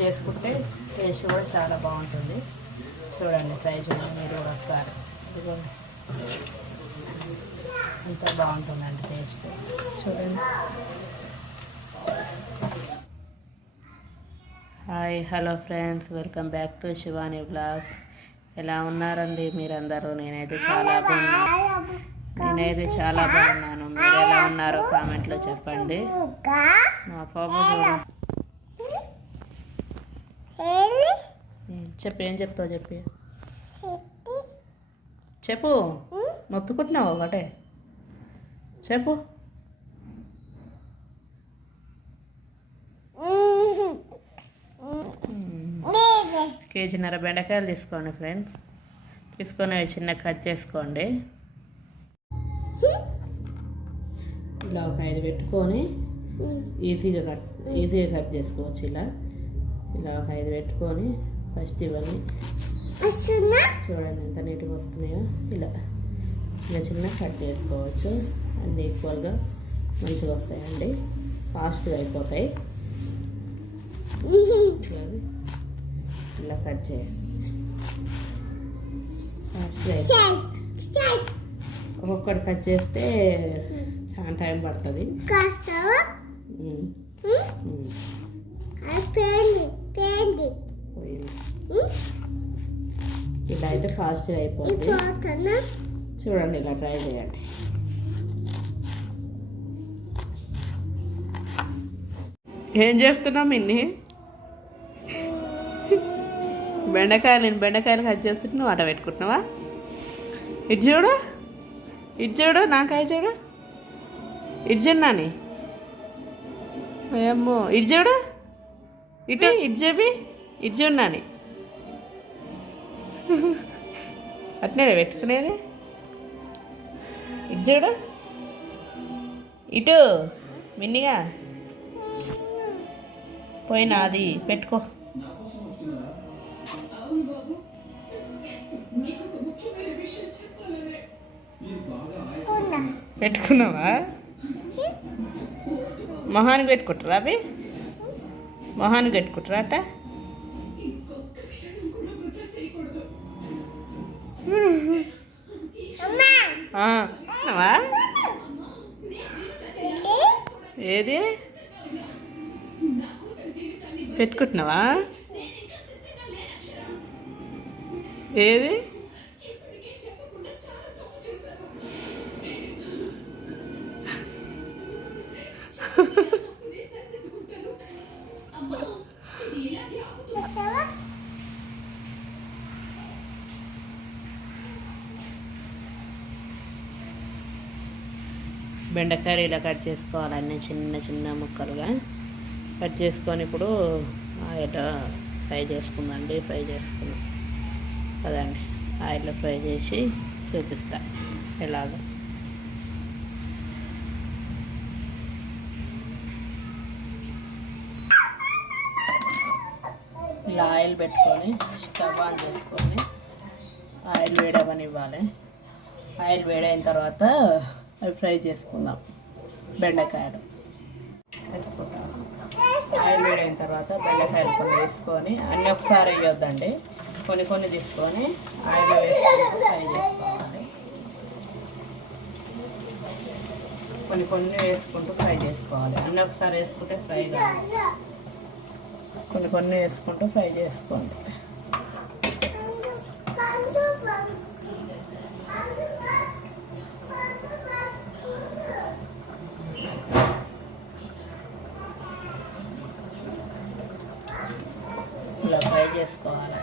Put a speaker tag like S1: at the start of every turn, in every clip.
S1: చేసుకుంటే టేస్ట్ కూడా చాలా బాగుంటుంది. చూడండి ట్రై చేయండి మీరు కూడా ఒకసారి అంత బాగుంటుందండి టేస్ట్. చూడండి. Hi hello friends. Welcome back to Shivani blogs ఎలా ఉన్నారండి మీరందరూ? నేనైతే చాలా బాగున్నాను నేనైతే చాలా బాగున్నాను. మీరు ఎలా ఉన్నారో కామెంట్లో చెప్పండి. మా పాప చెప్పు ఏం చెప్తావు చెప్పి. చెప్పు. మొత్తుకుంటున్నావు ఒకటే? చెప్పు. కేజీన్నర బెండకాయలు తీసుకోండి ఫ్రెండ్స్. తీసుకొని చిన్న కట్ చేసుకోండి. ఇలా ఒక ఐదు పెట్టుకొని ఈజీగా కట్ ఈజీగా కట్ చేసుకోవచ్చు ఇలా. ఇలా ఒక ఐదు పెట్టుకొని ఫస్ట్ ఇవన్నీ చూడండి ఎంత నీట్గా వస్తున్నాయో. ఇలా చిన్న చిన్న కట్ చేసుకోవచ్చు. అన్ని ఈక్వల్గా మంచిగా వస్తాయండి. ఫాస్ట్గా అయిపోతాయి. ఇలా కట్ చేయండి. ఫాస్ట్గా ఒక్కొక్కటి కట్ చేస్తే చాలా టైం పడుతుంది. పోయింది. ఇలా అయితే ఫాస్ట్గా అయిపోతుంది చూడండి ఇలా ట్రై చేయండి. ఏం చేస్తున్నావు మిన్ని? బెండకాయలు నేను బెండకాయలు కట్ చేస్తుంటే నువ్వు అట పెట్టుకుంటున్నావా? ఇటు చూడు ఇటు చూడు నాకాయ చూడు. ఇటు చూడు నాని. ఏమో ఇటు చూడు. ఇటు ఇటు చెప్పి ఇటు చూడు నాని. అట్నే పెట్టుకునేది. ఇటు చూడు. ఇటు మిన్నిగా. పోయినా అది పెట్టుకో. పెట్టుకున్నావా? మొహానికి పెట్టుకుంటారా అవి? మొహాన్ని పెట్టుకుంటారా అట ఏది? పెట్టుకుంటున్నావా? ఏది? బెండకాయలు ఇలా కట్ చేసుకోవాలన్నీ చిన్న చిన్న ముక్కలుగా. కట్ చేసుకొని ఇప్పుడు ఆయిల్ ఫ్రై చేసుకుందండి ఫ్రై చేసుకున్నాం కదండి ఆయిల్లో ఫ్రై చేసి చూపిస్తా ఎలాగో. ఇలా ఆయిల్ పెట్టుకొని స్టవ్ ఆన్ చేసుకొని ఆయిల్ వేడవనివ్వాలి. ఆయిల్ వేడైన తర్వాత అవి ఫ్రై చేసుకుందాం. బెండకాయలు. పెట్టుకుంటాం ఆయిల్ వేడైన తర్వాత బెండకాయలు కొన్ని వేసుకొని అన్నీ ఒకసారి వేయొద్దండి. కొన్ని కొన్ని తీసుకొని ఆయిల్లో వేసుకొని ఫ్రై చేసుకోవాలి. కొన్ని కొన్ని వేసుకుంటూ ఫ్రై చేసుకోవాలి. అన్నీ ఒకసారి వేసుకుంటే ఫ్రై కాదు. కొన్ని కొన్ని వేసుకుంటూ ఫ్రై చేసుకోండి ఇలా ఫ్రై చేసుకోవాలి.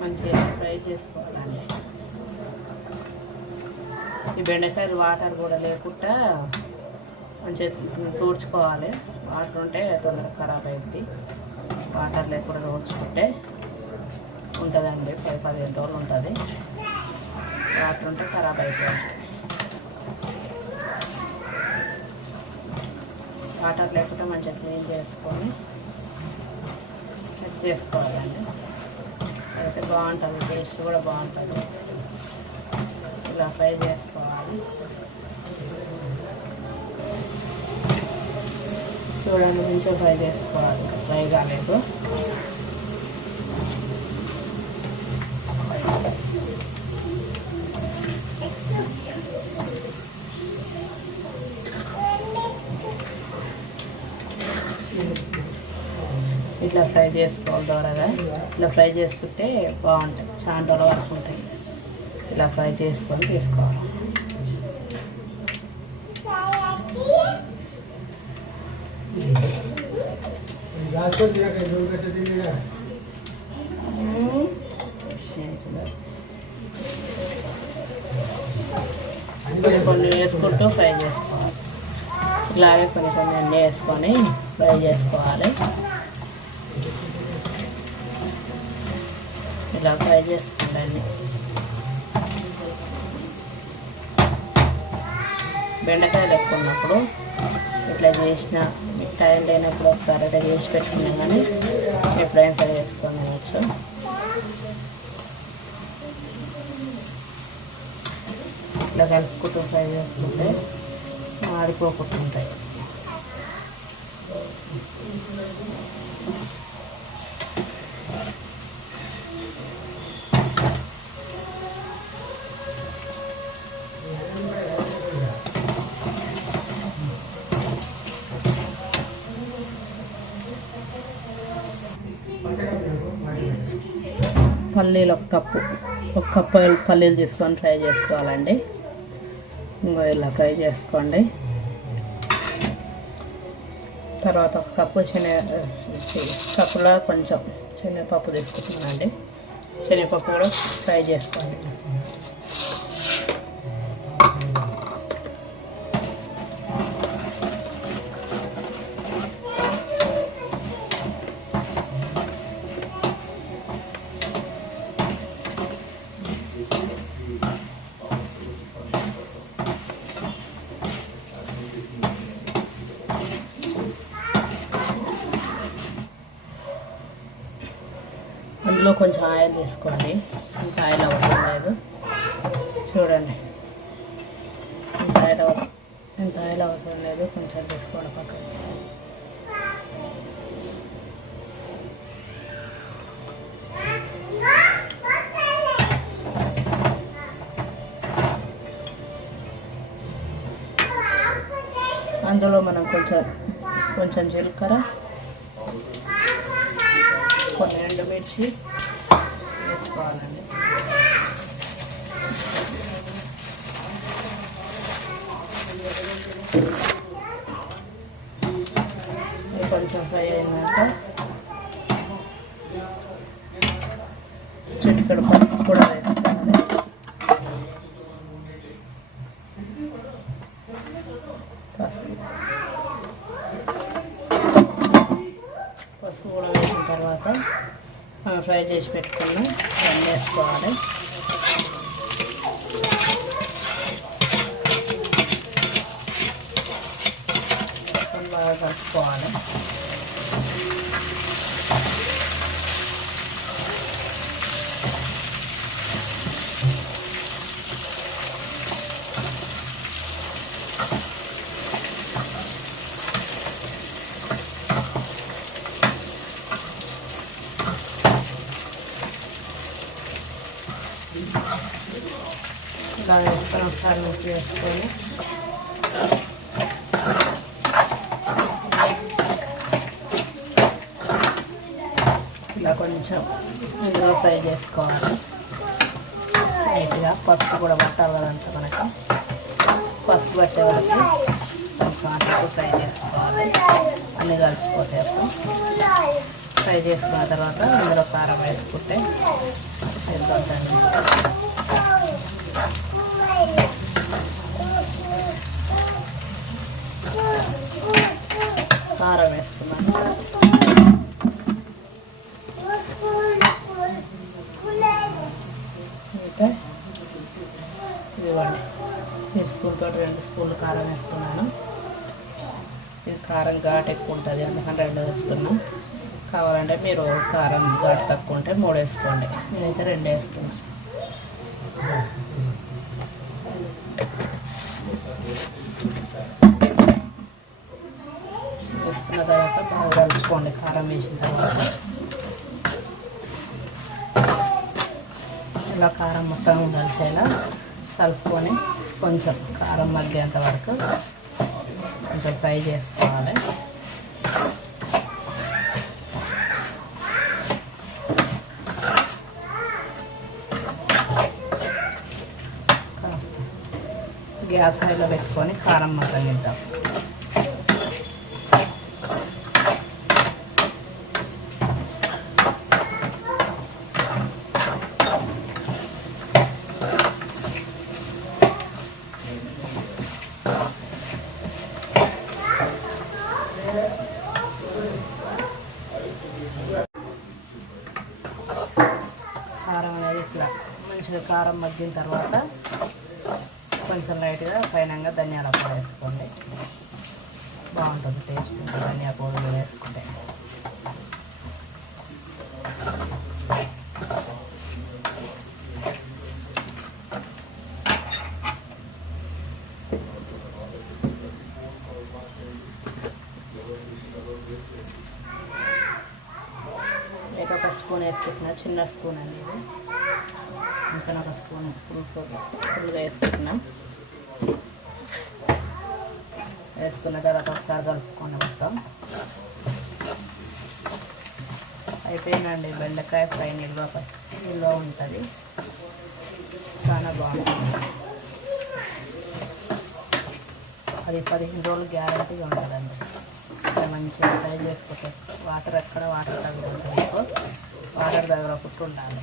S1: మంచిగా ఫ్రై చేసుకోవాలండి ఈ బెండకాయలు వాటర్ కూడా లేకుండా మంచిగా తూడ్చుకోవాలి. వాటర్ ఉంటే తొందరగా ఖరాబ్ అవుతుంది వాటర్ లేకుండా తూడ్చుకుంటే ఉంటుందండి పది పదిహేను రోజులు ఉంటుంది. వాటర్ ఉంటే ఖరాబ్ అయిపోతుంది వాటర్ లేకుండా మంచిగా క్లీన్ చేసుకొని వేసుకోవాలండి చేసుకోవాలండి. అయితే బాగుంటుంది టేస్ట్ కూడా బాగుంటుంది. ఇలా ఫ్రై చేసుకోవాలి. చూడండి కొంచెం ఫ్రై చేసుకోవాలి. ఫ్రై కాలేదు. ఇట్లా ఫ్రై చేసుకోవాలి దూరగా. ఇట్లా ఫ్రై చేసుకుంటే బాగుంటాయి చాలా రోజుల వరకు ఉంటాయి. ఇలా ఫ్రై చేసుకొని తీసుకోవాలి. కొన్ని కొన్ని వేసుకుంటూ ఫ్రై చేసుకోవాలి. ఇలాగే కొన్ని కొన్ని అన్నీ వేసుకొని ఫ్రై చేసుకోవాలి. ఇలా ఫ్రై చేసుకోండి బెండకాయలు ఎక్కువ ఉన్నప్పుడు ఇట్లా చేసిన మిఠాయిలు టైం లేనప్పుడు ఒకసారి అట్లా చేసి పెట్టుకున్నాం కానీ ఎప్పుడైనా సరే వేసుకొని తినచ్చు. ఇట్లా కలుపుకుంటూ ఫ్రై చేసుకుంటే ఆడిపోకుండా ఉంటాయి. పల్లీలు ఒక కప్పు ఒక కప్పు పల్లీలు తీసుకొని ఫ్రై చేసుకోవాలండి. ఇంకో ఇలా ఫ్రై చేసుకోండి. తర్వాత ఒక కప్పు శనగ కప్పులో కొంచెం శనగపప్పు తీసుకుంటున్నానండి. శనగపప్పు కూడా ఫ్రై చేసుకోండి. ఇందులో కొంచెం ఆయిల్ తీసుకోండి ఇంత ఆయిల్ అవసరం లేదు. చూడండి. ఇంత ఆయిల్ అవసరం ఇంత ఆయిల్ అవసరం లేదు. కొంచెం తీసుకోండి పక్కన అందులో మనం కొంచెం కొంచెం జీలకర్ర వచ్చి వేసుకోవాలండి. కొంచెం ఫ్రై అయినాక చిటికెడు పసుపు కూడా వేసుకోవాలి పసుపు పసుపు కూడా వేసిన తర్వాత మనం ఫ్రై చేసి పెట్టుకున్నాం. ఇవన్నీ వేసుకోవాలి. బాగా కలుపుకోవాలి. ఇలా వేసుకొని ఒకసారి మిక్స్ చేసుకొని ఇలా కొంచెం ఇందులో ఫ్రై చేసుకోవాలి. నైట్గా పసుపు కూడా పట్టాలి కదంతా మనకి. పసుపు పట్టే వరకు కొంచెం అటు ఫ్రై చేసుకోవాలి. అన్నీ కలిసిపోతాయి ఫ్రై చేసుకున్న తర్వాత ఇందులో కారం వేసుకుంటే సరిపోతుంది. కారం వేసుకున్నాను ఇంకా ఇదిగోండి ఈ స్పూన్ తోటి రెండు స్పూన్లు కారం వేసుకున్నాను ఇది కారం ఘాటు ఎక్కువ ఉంటుంది అందుకని రెండు వేస్తున్నాం కావాలంటే మీరు కారం ఘాటు తక్కువ ఉంటే మూడు వేసుకోండి నేనైతే రెండు వేస్తున్నా వేసుకున్న వేసుకున్న తర్వాత బాగా కలుపుకోండి. కారం వేసిన తర్వాత ఇలా కారం మొత్తం కలిసేలా కలుపుకొని కొంచెం కారం మగ్గేంత వరకు కొంచెం ఫ్రై చేసుకోవాలి. గ్యాస్ హైలో పెట్టుకొని కారం మొత్తం తింటాం కారం అనేది ఇట్లా మంచిగా కారం మగ్గిన తర్వాత కొంచెం లైట్గా పైనంగా ధనియాల పొడి వేసుకోండి. బాగుంటుంది టేస్ట్. ధనియా పొడి వేసుకుంటే. ఒక స్పూన్ వేసుకుంటున్నారు చిన్న స్పూన్ అనేది. ఇంకా ఒక స్పూన్ ఫుల్ ఫుల్గా వేసుకుంటున్నాం వేసుకున్న తర్వాత ఒకసారి కలుపుకొని మొత్తం అయిపోయిందండి బెండకాయ ఫ్రై నిల్వ ప- నిల్వ ఉంటుంది. చాలా బాగుంటుంది అది పదిహేను రోజులు గ్యారంటీగా ఉంటుందండి. మంచిగా ఫ్రై చేసుకుంటే వాటర్ ఎక్కడ వాటర్ తగ్గుతుంటుంది వాటర్ దగ్గర పుట్టు ఉండాలి.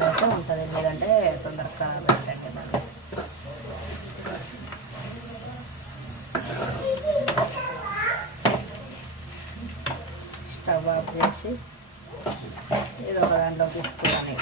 S1: అట్లయితే ఉంటుంది. లేదంటే తొందరగా ఖరాబ్ అవుతుంది స్టవ్ ఆఫ్ చేసి ఇది ఒక దాంట్లో తీసుకోవాలి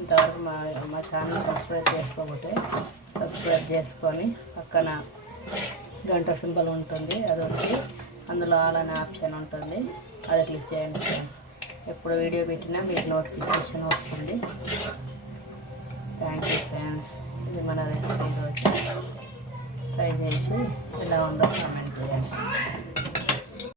S1: ఇంతవరకు మా మా ఛానల్ సబ్స్క్రైబ్ చేసుకోబట్టే సబ్స్క్రైబ్ చేసుకొని పక్కన గంట సింబల్ ఉంటుంది అది వచ్చి అందులో ఆల్ అనే ఆప్షన్ ఉంటుంది. అది క్లిక్ చేయండి ఫ్రెండ్స్. ఎప్పుడు వీడియో పెట్టినా మీకు నోటిఫికేషన్ వస్తుంది. Thank you friends. ఇది మన రెసిపీ వచ్చి ట్రై చేసి ఎలా ఉందో కామెంట్ చేయండి.